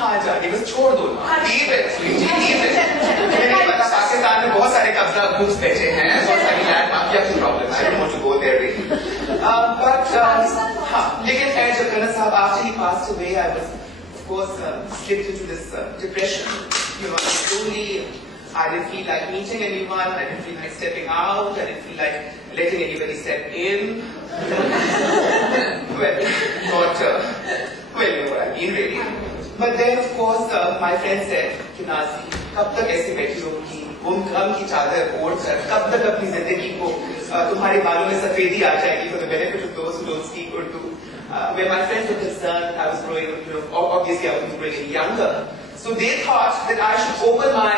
हाँ जाके बस छोड़ दो ना, leave it, leave it. मुझे नहीं पता पाकिस्तान में बहुत सारे कब्जा ग्रुप्स बैठे हैं, बहुत सारी लैंड माफिया की प्रॉब्लम है, I don't want to go there really. But हाँ, लेकिन खैर जब गनर साहब after he passed away, I was of course slipped into this depression. You know, slowly I didn't feel like meeting anyone, I didn't feel like stepping out, I didn't feel like letting anybody step in. Well, not well, you know what I mean really. But then of course my friend said, Nazi, कब तक ऐसे बैठी होगी, गम की चादर ओढ़ कर, कब तक अपनी जिंदगी को तुम्हारे बालों में सफेदी आ जाएगी for the benefit of those who don't speak Urdu. When my friends were concerned, I was growing, you know, obviously I was growing younger. So they thought that I should open my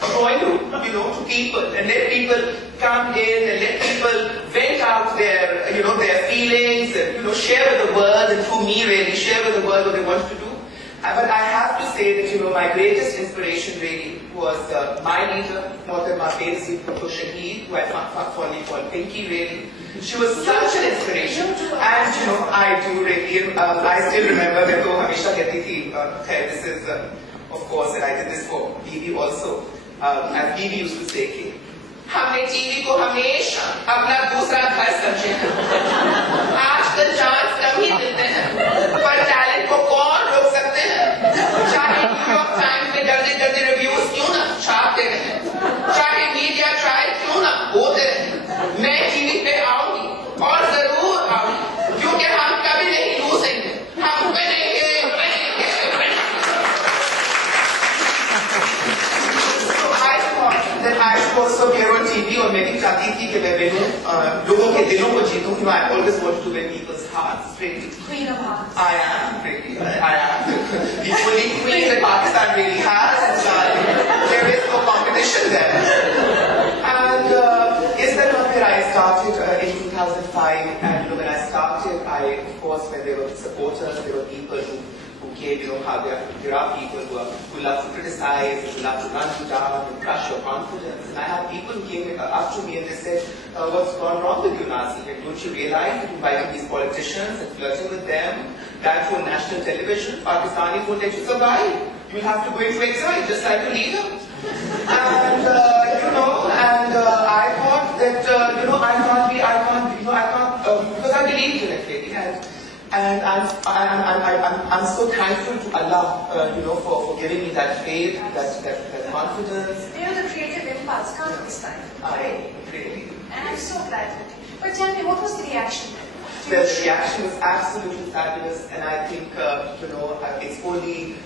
drawing room, you know, to people and let people come in and let people vent out their, you know, their feelings and, you know, share with the world and through me really share with the world what they wanted to do. But I have to say that, you know, my greatest inspiration really was my leader, Mohtarma Besi Bhutto Shaheed, who I fondly called Pinky really. She was such an inspiration. And, you know, I do really, I still remember that though Hamisha kehti thi, this is, of course, and I did this for Bibi also. As Bibi used to say, कि हमने TV को हमेशा अपना दूसरा घर समझे हैं। आजकल चांस कम ही मिलते हैं, पर टैलेंट को कौन रोक सकते हैं? चाहे न्यूयॉर्क टाइम्स में दर्जे रिव्यूज क्यों ना छापते रहे, चाहे मीडिया ट्रायल क्यों ना होते रहे, मैं टीवी पे आऊंगी और जरूर आऊंगी, क्योंकि हम कभी नहीं लूजेंगे, हम बनेंगे। That I should also appear on TV और मैं भी चाहती थी कि मैं लोगों के दिलों को जीतूं, कि I always wanted to win people's hearts, really. Queen of hearts. I am, really. I am. The only queen that Pakistan really has. There is no competition there. And is that not where I started in 2005? And you know, when I started, of course, when there were supporters, there were people who came, you know, how there are people who love to criticize, who love to run you down and crush your confidence. And I have people who came up to me and they said, what's gone wrong with you, Nazi? Like, don't you realize that inviting these politicians and flirting with them, that to national television, Pakistanis won't let you survive. You'll have to go into exile, just like your leader. And, you know, and I thought that, you know, I can't, because I believed in it, really. And I'm so thankful to Allah, you know, for giving me that faith, that confidence. You know, the creative impulse comes this time. I really. And I'm so glad. But tell me, what was the reaction? Well, the reaction was absolutely fabulous, and I think, you know, it's only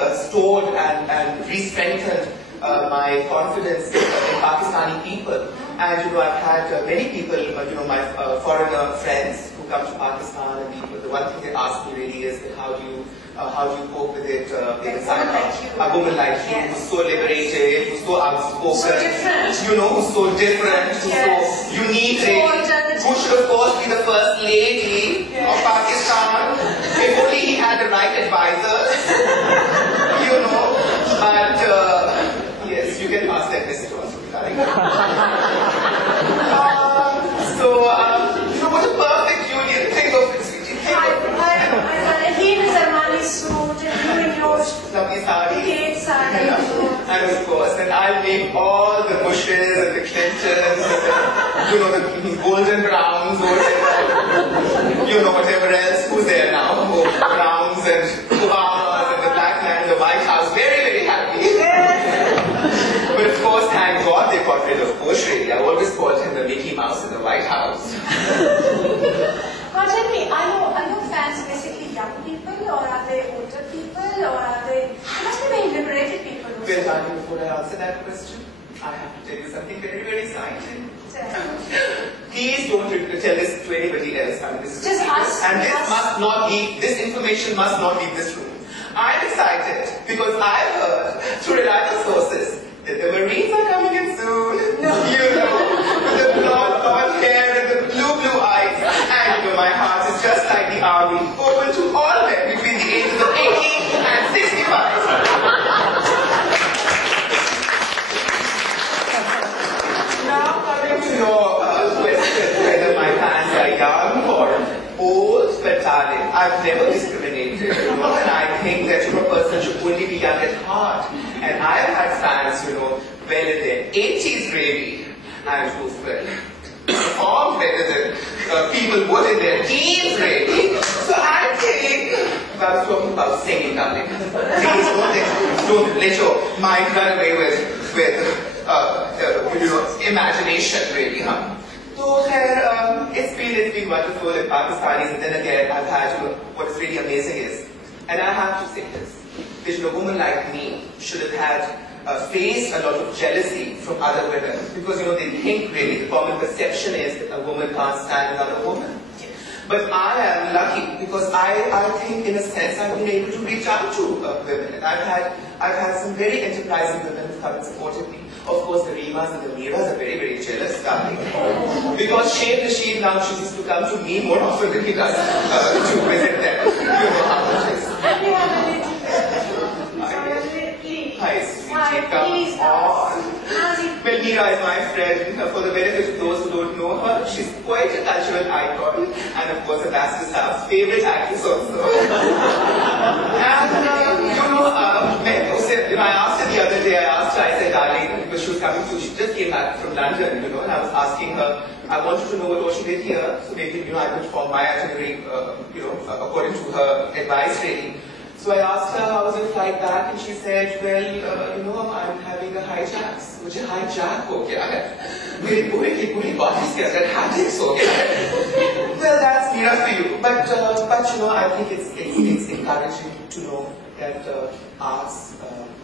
restored and re-strengthened my confidence in Pakistani people. And you know, I've had many people, you know, my foreigner friends who come to Pakistan, and the one thing they ask me really is that how do you cope with it? A woman like you, yes, who's so liberated, who's so outspoken, you know, who's so different, who's yes, so unique, who should of course be the first lady, yes, of Pakistan. If only he had the right advisors, you know. But yes, you can pass that message also. So, you know, what a perfect union. Think of it, sweetie. I him is Armani suit, and you in your lovely sari. Sari. And of course, and I'll make all the bushes and the Clintons, and the, you know, the golden browns, or you know, whatever else. Who's there now? Browns and Obamas and the black man in the White House. Very, very happy. But of course, thank God they got rid of Bush, really. I always called him the Mickey Mouse in the White House. Now tell me, are your fans basically young people, or are they older people, or are they must be very liberated people? Well, darling, before I answer that question, I have to tell you something very, very exciting. Please don't tell this to anybody else. I mean, this is just us. And this information must not leave this room. I'm excited because I've heard through reliable sources that the Marines are coming in soon. No. You know, with the blonde hair and the blue eyes. And you know, my heart is just like the army, open to all men between the ages of 18 and 65. Now coming to your question, whether my fans are young or old, but darling, I've never discriminated. think that a person should only be young at heart. And I have had fans, well in their 80s really, and who've performed better than people would in their teens really. So I think, I was talking about singing, darling. Please don't let your mind run away with imagination really, huh? So it's been wonderful in Pakistanis, and then again I've had, what is really amazing is, and I have to say this, that a woman like me should have had faced a lot of jealousy from other women, because they think really, the common perception is that a woman can't stand another woman. But I am lucky because I think in a sense I've been able to reach out to women, and I've had some very enterprising women who come and supported me. Of course, the Reemas and the Meeras are very, very jealous, darling. Because Shaib Rashid now chooses to come to me more often than he does to visit them. You know how much it is. Hi, sweetie, come on. Well, Meera is my friend. For the benefit of those who don't know her, she's quite a cultural icon. And of course, Ambassador Saab's favorite actress also. And, I asked her the other day, I said, darling, because she was coming to, she just came back from London, and I was asking her, I wanted to know what she did here, so maybe, I could form my itinerary, according to her advice, really. So I asked her, how was the flight back? And she said, well, I'm having a hijack. मुझे hijack हो गया है. मेरी पूरी की पूरी body के अंदर hijacks हो गया है. Well, that's Meera for you. But I think it's encouraging to know that arts,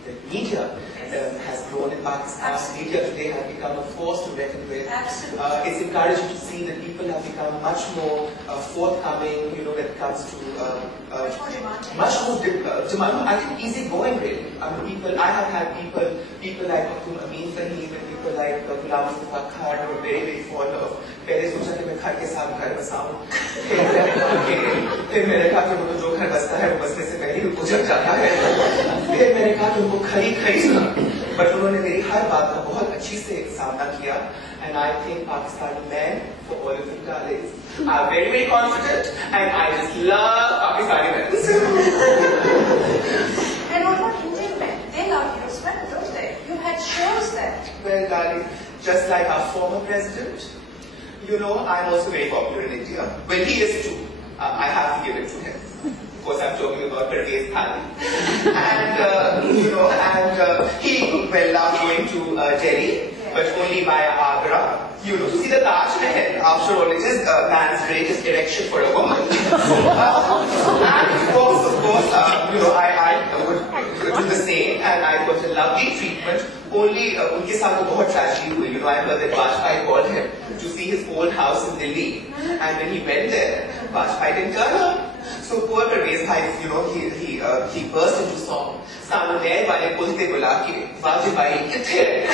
that media has grown in Pakistan. Media today has become a force to reckon with. It's encouraging to see that people have become much more forthcoming, when it comes to much more demand. I think easygoing really. I have had people like Amin Fahim and people like Ghulam Mustafa Khan who are very, very fond of. पहले सोचा कि मैं घर के साथ घर बसाऊं, फिर मैंने कहा कि वो जो घर बसता है वो बसने से पहले ही गुजर जाता है, फिर मैंने कहा कि उनको खरीदना, बट उन्होंने मेरी हर बात का बहुत अच्छी से सामना किया, and I think Pakistani men, for all of you darlings, are very, very confident, and I just love Pakistani men. And what about Indian men? They love you as well, don't they? You had shows there. Well, darling, just like our former president, I'm also very popular in India. Well, he is too. I have to give it to him. Of course, I'm talking about Parvez Khali. And, he loved going to Delhi, but only via Agra. To see the Taj Mahal. After all, it is man's greatest erection for a woman. And of course, I would do the same, and I got a lovely treatment. Only, unke saath to bahut tragedy hui. I heard that Vajpayee called him to see his old house in Delhi, and when he went there, Vajpayee didn't turn up. So poor Parvez Bhai, he burst into song. Samune wale pulte bula ke Vajpayee kithe?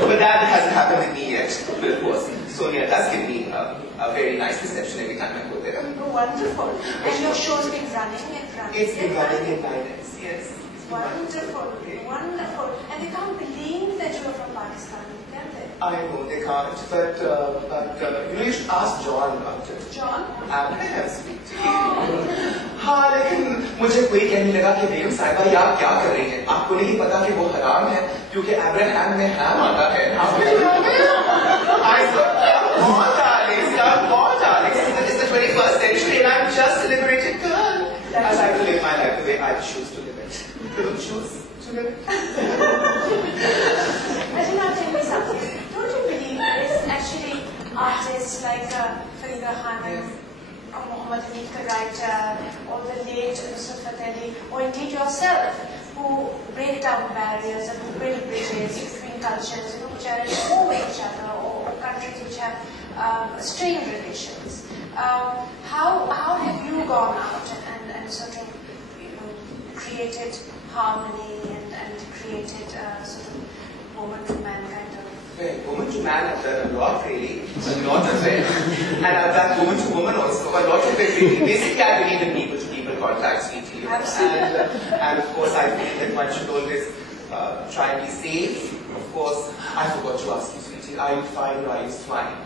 But that hasn't happened with me yet. But of course, Sonia does give me a very nice reception every time I go there. Oh, wonderful. And your show's been running in France. It's been running in Lines, yes. Wonderful, wonderful. And they can't believe that you are from Pakistan, can they? I know they can't, but you should ask John about it. John? Abraham speak to you. हाँ, लेकिन मुझे कोई कहने लगा कि बेगम साहिबा ये आप क्या कर रही हैं? आपको नहीं पता कि वो हराम है, क्योंकि अब्राहम में हैम आता है. I said, come on, darling. It's the 21st century, and I'm just a liberated girl. I like to live my life the way I choose to live it. You don't choose to live it. Rajina, tell me something. Don't you believe there is actually artists like Farida Khan, Muhammad Hamid the writer, or the late Nusrat Fateh Ali, or indeed yourself, who break down barriers and who build bridges between cultures, which are at war with each other, or countries which have strained relations. How have you gone out and sort of created harmony and created sort of woman to man kind of? Well, woman to man I've done a lot really, a lot of it. And I've done woman to woman also, a lot of it really. Basically, I believe in people to people contact, sweetie. And of course, I feel that one should always try and be safe. Of course, I forgot to ask you, sweetie, are you fine or are you swine?